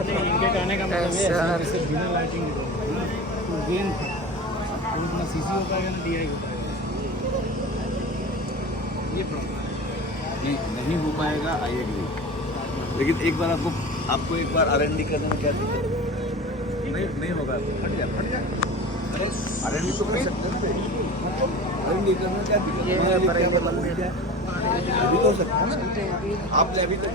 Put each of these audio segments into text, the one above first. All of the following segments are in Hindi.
इनके कहने का मतलब ये है जैसे बिना लाइटिंग तो गेन था तो इतना सीसी हो पाएगा ना डीआई हो पाएगा ये प्रॉब्लम है। नहीं हो पाएगा, आई एग्री। लेकिन एक बार आपको एक बार R&D करने में क्या दिक्कत? नहीं होगा, फट जाए। R&D तो कर सकते हैं, R&D करने में क्या दिक्कत? अभी तो हो सकता है ना, आपने अभी तक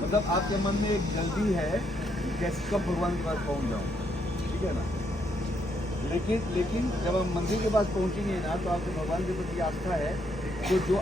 मतलब आपके मन में एक जल्दी है कि कैसे कब भगवान के पास पहुंच जाऊं, ठीक है ना? लेकिन जब हम मंदिर के पास पहुंचेंगे ना तो आपको भगवान के प्रति आस्था है तो जो